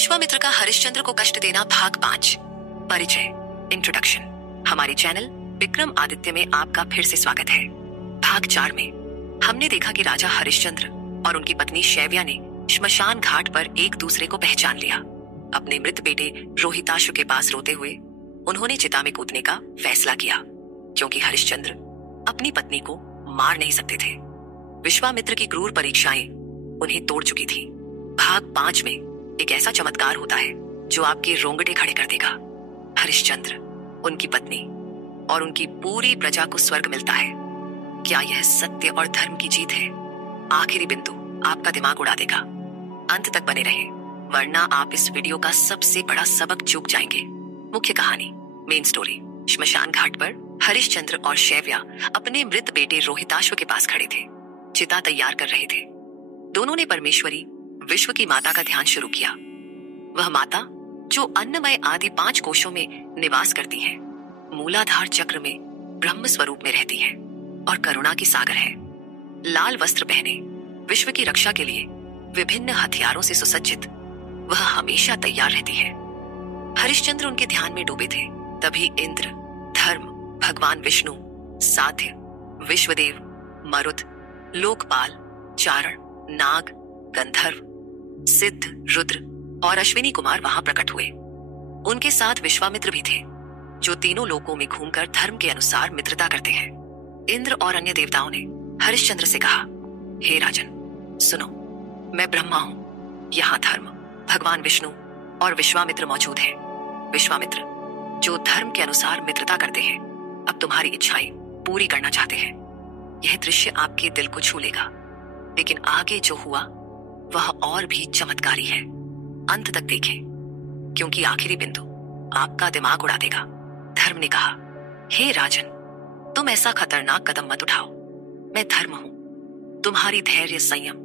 विश्वामित्र का हरिश्चंद्र को कष्ट देना भाग 5। परिचय, इंट्रोडक्शन। हमारे चैनल विक्रम आदित्य में आपका फिर से स्वागत है। भाग 4 में हमने देखा कि राजा हरिश्चंद्र और उनकी पत्नी शैव्या ने श्मशान घाट पर एक दूसरे को पहचान लिया। अपने मृत बेटे रोहिताश्व के पास रोते हुए उन्होंने चिता में कूदने का फैसला किया, क्योंकि हरिश्चंद्र अपनी पत्नी को मार नहीं सकते थे। विश्वामित्र की क्रूर परीक्षाएं उन्हें तोड़ चुकी थी। भाग 5 में एक ऐसा चमत्कार होता है जो आपके रोंगटे खड़े कर देगा। हरिश्चंद्र, उनकी पत्नी और उनकी पूरी प्रजा को स्वर्ग मिलता है। क्या यह सत्य और धर्म की जीत है? आखिरी बिंदु आपका दिमाग उड़ा देगा। अंत तक बने रहें, वरना आप इस वीडियो का सबसे बड़ा सबक चूक जाएंगे। मुख्य कहानी, मेन स्टोरी। श्मशान घाट पर हरिश्चंद्र और शैव्या अपने मृत बेटे रोहिताश्व के पास खड़े थे। चिता तैयार कर रहे थे। दोनों ने परमेश्वरी विश्व की माता का ध्यान शुरू किया। वह माता जो अन्नमय आदि 5 कोशों में निवास करती है, मूलाधार चक्र में ब्रह्म स्वरूप में रहती है और करुणा की सागर है। लाल वस्त्र पहने विश्व की रक्षा के लिए विभिन्न हथियारों से सुसज्जित वह हमेशा तैयार रहती है। हरिश्चंद्र उनके ध्यान में डूबे थे। तभी इंद्र, धर्म, भगवान विष्णु, साध्य, विश्वदेव, मरुत, लोकपाल, चारण, नाग, गंधर्व, सिद्ध, रुद्र और अश्विनी कुमार वहां प्रकट हुए। उनके साथ विश्वामित्र भी थे, जो तीनों लोकों में घूमकर धर्म के अनुसार मित्रता करते हैं। इंद्र और अन्य देवताओं ने हरिश्चंद्र से कहा, हे राजन, सुनो, मैं ब्रह्मा हूं। यहाँ धर्म, भगवान विष्णु और विश्वामित्र मौजूद है। विश्वामित्र, जो धर्म के अनुसार मित्रता करते हैं, अब तुम्हारी इच्छाएं पूरी करना चाहते हैं। यह दृश्य आपके दिल को छू लेगा, लेकिन आगे जो हुआ वह और भी चमत्कारी है। अंत तक देखें, क्योंकि आखिरी बिंदु आपका दिमाग उड़ा देगा। धर्म ने कहा, हे राजन, तुम ऐसा खतरनाक कदम मत उठाओ। मैं धर्म हूं। तुम्हारी धैर्य, संयम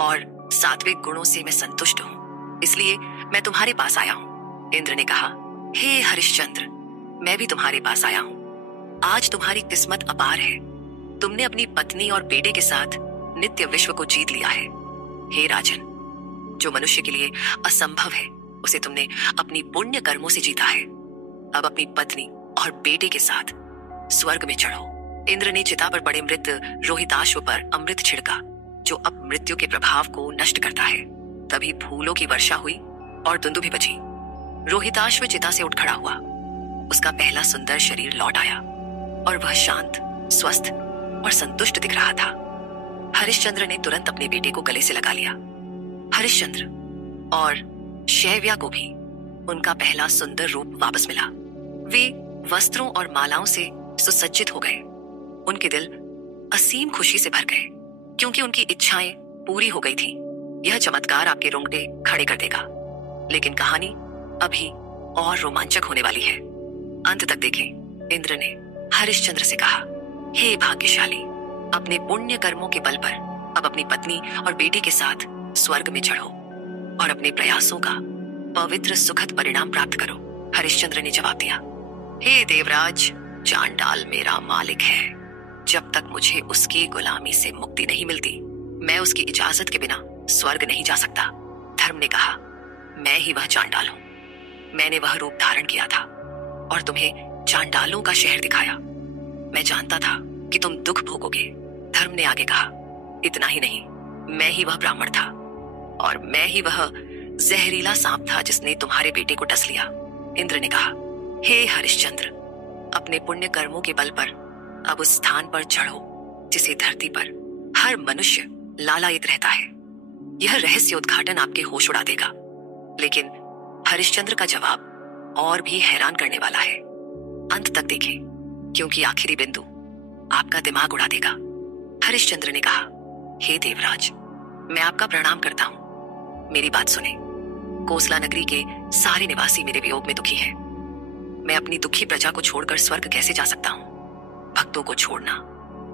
और सात्विक गुणों से मैं संतुष्ट हूं, इसलिए मैं तुम्हारे पास आया हूं। इंद्र ने कहा, हे हरिश्चंद्र, मैं भी तुम्हारे पास आया हूं। आज तुम्हारी किस्मत अपार है। तुमने अपनी पत्नी और बेटे के साथ नित्य विश्व को जीत लिया है। हे राजन, जो मनुष्य के लिए असंभव है, उसे तुमने अपनी पुण्य कर्मों से जीता है। अब अपनी पत्नी और बेटे के साथ स्वर्ग में चढ़ो। इंद्र ने चिता पर पड़े मृत रोहिताश्व पर अमृत छिड़का, जो अब मृत्यु के प्रभाव को नष्ट करता है। तभी फूलों की वर्षा हुई और दुंदुभी बजी। रोहिताश्व चिता से उठ खड़ा हुआ। उसका पहला सुंदर शरीर लौट आया और वह शांत, स्वस्थ और संतुष्ट दिख रहा था। हरिश्चंद्र ने तुरंत अपने बेटे को गले से लगा लिया। हरिश्चंद्र और शैव्या को भी उनका पहला सुंदर रूप वापस मिला। वे वस्त्रों और मालाओं से सुसज्जित हो गए। उनके दिल असीम खुशी से भर गए, क्योंकि उनकी इच्छाएं पूरी हो गई थी। यह चमत्कार आपके रोंगटे खड़े कर देगा, लेकिन कहानी अभी और रोमांचक होने वाली है। अंत तक देखें। इंद्र ने हरिश्चंद्र से कहा, हे भाग्यशाली, अपने पुण्य कर्मों के बल पर अब अपनी पत्नी और बेटी के साथ स्वर्ग में चढ़ो और अपने प्रयासों का पवित्र सुखद परिणाम प्राप्त करो। हरिश्चंद्र ने जवाब दिया, हे देवराज, चांडाल मेरा मालिक है। जब तक मुझे उसकी गुलामी से मुक्ति नहीं मिलती, मैं उसकी इजाजत के बिना स्वर्ग नहीं जा सकता। धर्म ने कहा, मैं ही वह चांडाल हूं। मैंने वह रूप धारण किया था और तुम्हें चांडालों का शहर दिखाया। मैं जानता था कि तुम दुख भोगोगे। धर्म ने आगे कहा, इतना ही नहीं, मैं ही वह ब्राह्मण था और मैं ही वह जहरीला सांप था जिसने तुम्हारे बेटे को डस लिया। इंद्र ने कहा, हे हरिश्चंद्र, अपने पुण्य कर्मों के बल पर अब उस स्थान पर चढ़ो जिसे धरती पर हर मनुष्य लालायित रहता है। यह रहस्य उद्घाटन आपके होश उड़ा देगा, लेकिन हरिश्चंद्र का जवाब और भी हैरान करने वाला है। अंत तक देखें, क्योंकि आखिरी बिंदु आपका दिमाग उड़ा देगा। हरिश्चंद्र ने कहा, हे देवराज, मैं आपका प्रणाम करता हूं। मेरी बात सुने। कोसला नगरी के सारे निवासी मेरे वियोग में दुखी हैं। मैं अपनी दुखी प्रजा को छोड़कर स्वर्ग कैसे जा सकता हूं? भक्तों को छोड़ना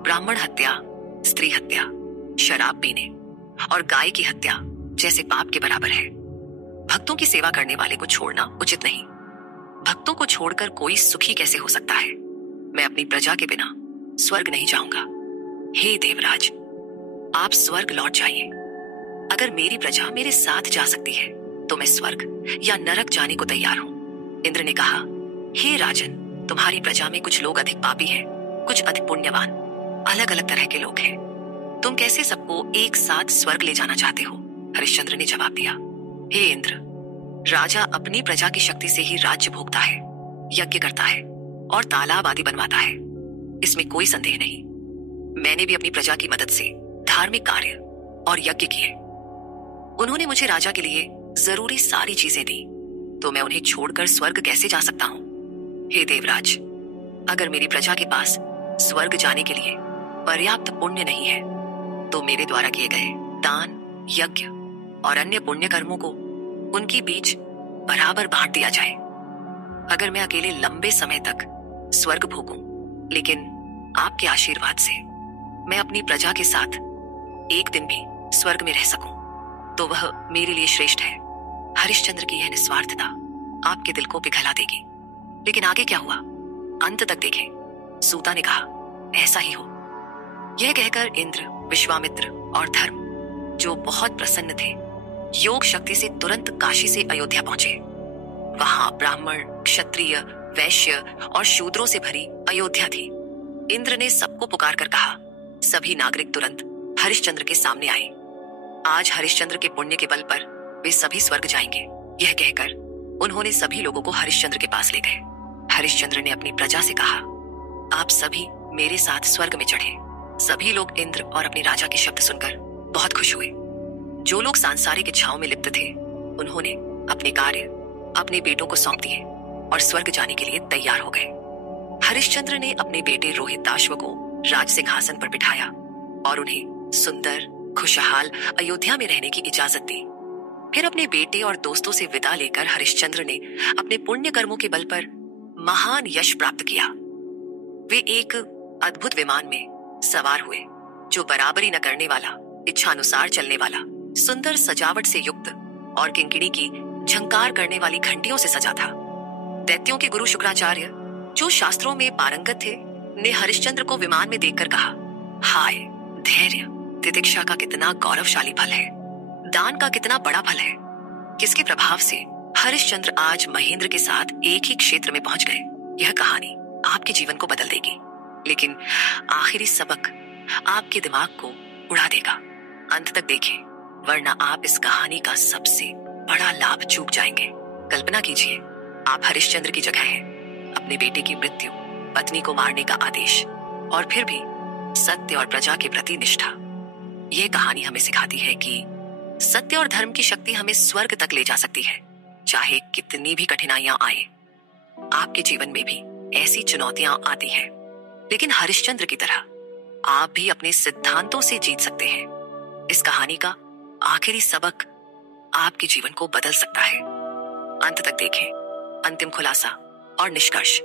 ब्राह्मण हत्या, स्त्री हत्या, शराब पीने और गाय की हत्या जैसे पाप के बराबर है। भक्तों की सेवा करने वाले को छोड़ना उचित नहीं। भक्तों को छोड़कर कोई सुखी कैसे हो सकता है? मैं अपनी प्रजा के बिना स्वर्ग नहीं जाऊंगा। हे देवराज, आप स्वर्ग लौट जाइए। अगर मेरी प्रजा मेरे साथ जा सकती है तो मैं स्वर्ग या नरक जाने को तैयार हूँ। इंद्र ने कहा, हे राजन, तुम्हारी प्रजा में कुछ लोग अधिक पापी हैं, कुछ अधिक पुण्यवान, अलग अलग तरह के लोग हैं। तुम कैसे सबको एक साथ स्वर्ग ले जाना चाहते हो? हरिश्चंद्र ने जवाब दिया, हे इंद्र, राजा अपनी प्रजा की शक्ति से ही राज्य भोगता है, यज्ञ करता है और तालाब आदि बनवाता है, इसमें कोई संदेह नहीं। मैंने भी अपनी प्रजा की मदद से धार्मिक कार्य और यज्ञ किए। उन्होंने मुझे राजा के लिए जरूरी सारी चीजें दी, तो मैं उन्हें छोड़कर स्वर्ग कैसे जा सकता हूँ? हे देवराज, अगर मेरी प्रजा के पास स्वर्ग जाने के लिए पर्याप्त पुण्य नहीं है, तो मेरे द्वारा किए गए दान, यज्ञ और अन्य पुण्य कर्मों को उनके बीच बराबर बांट दिया जाए। अगर मैं अकेले लंबे समय तक स्वर्ग भोगूं, लेकिन आपके आशीर्वाद से मैं अपनी प्रजा के साथ एक दिन भी स्वर्ग में रह सकूं, तो वह मेरे लिए श्रेष्ठ है। हरिश्चंद्र की यह निस्वार्थता आपके दिल को पिघला देगी। लेकिन आगे क्या हुआ, अंत तक देखें। सूता ने कहा, ऐसा ही हो। यह कहकर इंद्र, विश्वामित्र और धर्म, जो बहुत प्रसन्न थे, योग शक्ति से तुरंत काशी से अयोध्या पहुंचे। वहां ब्राह्मण, क्षत्रिय, वैश्य और शूद्रों से भरी अयोध्या थी। इंद्र ने सबको पुकार कर कहा, सभी नागरिक तुरंत हरिश्चंद्र के सामने आए। आज हरिश्चंद्र के पुण्य के बल पर वे सभी स्वर्ग जाएंगे। यह कहकर उन्होंने सभी लोगों को हरिश्चंद्र के पास ले गए। हरिश्चंद्र ने अपनी प्रजा से कहा, आप सभी मेरे साथ स्वर्ग में चढ़े। सभी लोग इंद्र और अपने राजा के शब्द सुनकर बहुत खुश हुए। जो लोग सांसारिक इच्छाओं में लिप्त थे, उन्होंने अपने कार्य अपने बेटों को सौंप दिए और स्वर्ग जाने के लिए तैयार हो गए। हरिश्चंद्र ने अपने बेटे रोहिताश्व को राज सिंहासन पर बिठाया और उन्हें सुंदर, खुशहाल अयोध्या में रहने की इजाजत दी। फिर अपने बेटे और दोस्तों से विदा लेकर हरिश्चंद्र ने अपने पुण्य कर्मों के बल पर महान यश प्राप्त किया। वे एक अद्भुत विमान में सवार हुए, जो बराबरी न करने वाला, इच्छानुसार चलने वाला, सुंदर सजावट से युक्त और किंकिणी की झंकार करने वाली घंटियों से सजा था। दैत्यों के गुरु शुक्राचार्य, जो शास्त्रों में पारंगत थे, ने हरिश्चंद्र को विमान में देखकर कहा, हाय, धैर्य, तितिक्षा का कितना गौरवशाली फल है, दान का कितना बड़ा फल है। किसके प्रभाव से हरिश्चंद्र आज महेंद्र के साथ एक ही क्षेत्र में पहुंच गए। यह कहानी आपके जीवन को बदल देगी, लेकिन आखिरी सबक आपके दिमाग को उड़ा देगा। अंत तक देखें, वरना आप इस कहानी का सबसे बड़ा लाभ चूक जाएंगे। कल्पना कीजिए, आप हरिश्चंद्र की जगह हैं। अपने बेटे की मृत्यु, पत्नी को मारने का आदेश और फिर भी सत्य और प्रजा के प्रति निष्ठा। यह कहानी हमें सिखाती है कि सत्य और धर्म की शक्ति हमें स्वर्ग तक ले जा सकती है, चाहे कितनी भी कठिनाइयां आए। आपके जीवन में भी ऐसी चुनौतियां आती हैं, लेकिन हरिश्चंद्र की तरह आप भी अपने सिद्धांतों से जीत सकते हैं। इस कहानी का आखिरी सबक आपके जीवन को बदल सकता है। अंत तक देखें, अंतिम खुलासा और निष्कर्ष,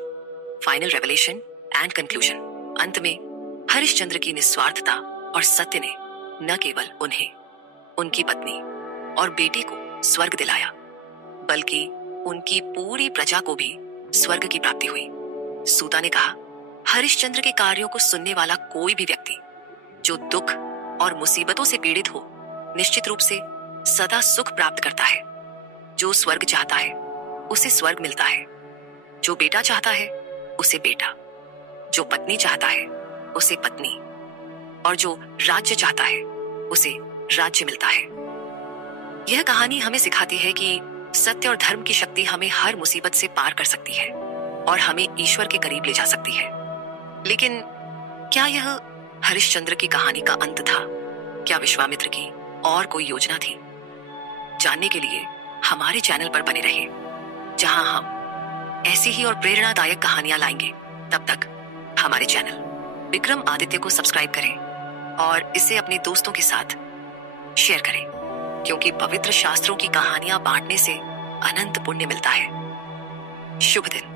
फाइनल रेवलेशन एंड कंक्लूजन। अंत में हरिश्चंद्र की निस्वार्थता और सत्य ने न केवल उन्हें, उनकी पत्नी और बेटी को स्वर्ग दिलाया, बल्कि उनकी पूरी प्रजा को भी स्वर्ग की प्राप्ति हुई। सूता ने कहा, हरिश्चंद्र के कार्यों को सुनने वाला कोई भी व्यक्ति जो दुख और मुसीबतों से पीड़ित हो, निश्चित रूप से सदा सुख प्राप्त करता है। जो स्वर्ग चाहता है उसे स्वर्ग मिलता है, जो बेटा चाहता है उसे बेटा, जो पत्नी चाहता है उसे पत्नी, और जो राज्य चाहता है उसे राज्य मिलता है। यह कहानी हमें सिखाती है कि सत्य और धर्म की शक्ति हमें हर मुसीबत से पार कर सकती है और हमें ईश्वर के करीब ले जा सकती है। लेकिन क्या यह हरिश्चंद्र की कहानी का अंत था? क्या विश्वामित्र की और कोई योजना थी? जानने के लिए हमारे चैनल पर बने रहें, जहां हम ऐसी ही और प्रेरणादायक कहानियां लाएंगे। तब तक हमारे चैनल विक्रम आदित्य को सब्सक्राइब करें और इसे अपने दोस्तों के साथ शेयर करें, क्योंकि पवित्र शास्त्रों की कहानियां बांटने से अनंत पुण्य मिलता है। शुभ दिन।